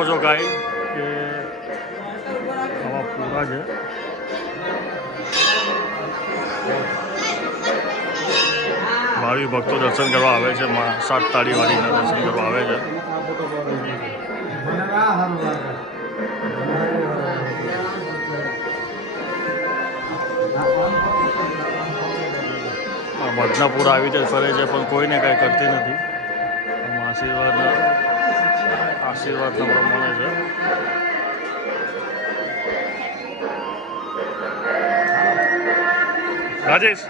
શકો છો ગાય કે આવા પૂરા છે. ભાવિ ભક્તો દર્શન કરવા આવે છે. સાત તાળીવાળીના દર્શન કરવા આવે છે. બદનાપુરા આવી રીતે ફરે છે પણ કોઈને કાંઈ કરતી નથી. આશીર્વાદના પ્રમાણે છે. રાજેશ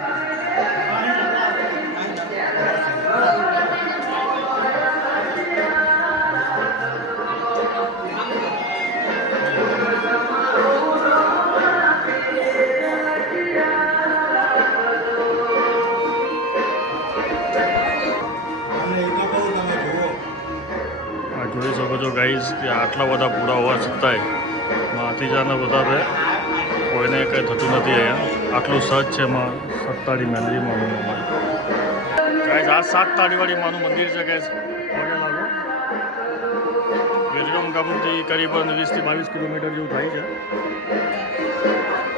જોઈ શકો છો ગાઈઝ કે આટલા બધા પૂરા હોવા છતાંય માતીજાને વધારે કોઈને કંઈ થતું નથી. અહીંયા આટલું સજ છે માં સત્તાળી મેલડીમાં ગાઈઝ. આ સાત તાળીવાળી માનું મંદિર છે ગાઈઝ. વિરગમ ગામથી કરીબન 20 થી 22 કિલોમીટર જેવું થાય છે.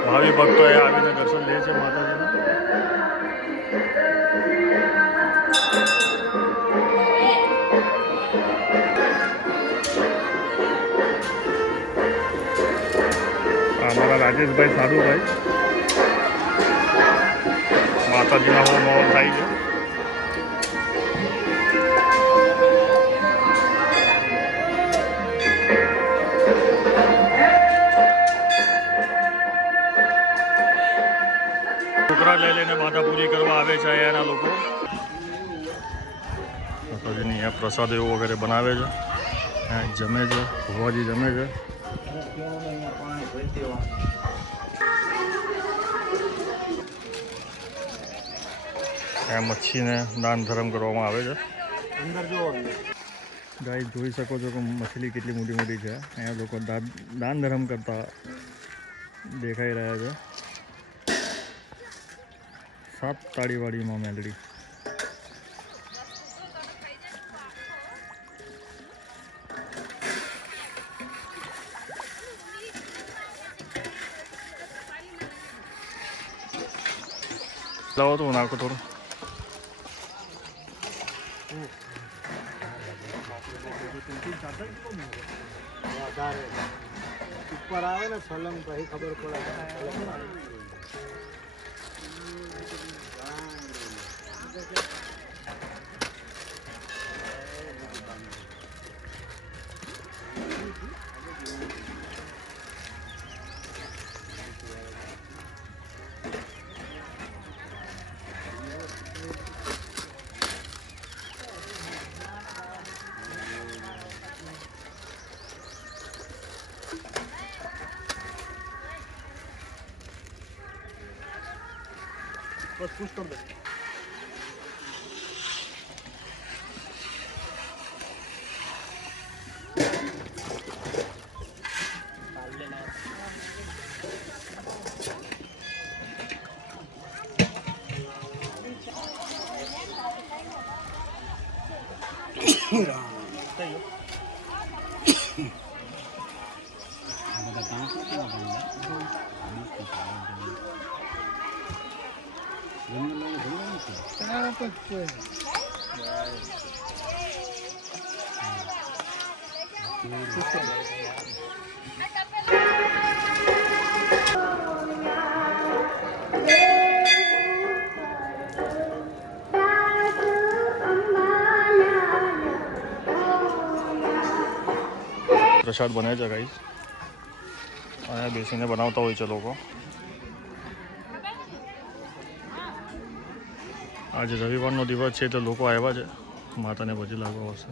ભાવિ ભક્તો અહીંયા આવીને દર્શન લે છે માતાજીના. અમારા રાજેશભાઈ સાધુભાઈ માતાજીના હોમ થાય છે. છોકરા લઈને માતાપુરી કરવા આવે છે અહીંયાના લોકો. માતાજીની અહીંયા પ્રસાદ એવો વગેરે બનાવે છે. અહીંયા જમે છે, ભુવાજી જમે છે. અહીંયા મચ્છીને દાન ધર્મ કરવામાં આવે છે. અંદર જો ગાય જોઈ શકો છો કે મછલી કેટલી મોટી મોટી છે. અહીંયા લોકો દાન ધર્મ કરતા દેખાઈ રહ્યા છે. સાત તાળીવાળીમાં મેલડી. લાવો તો નાખો થોડું. ઉપર આવે ને સલંગ પછી ખબર પડે. बस पुश कर दे. પ્રસાદ બને છે ગાઈસ. અહીંયા બેસીને બનાવતા હોય છે લોકો. આજે રવિવારનો દિવસ છે તો લોકો આવ્યા છે માતાને ભજી લાગવા આવશે.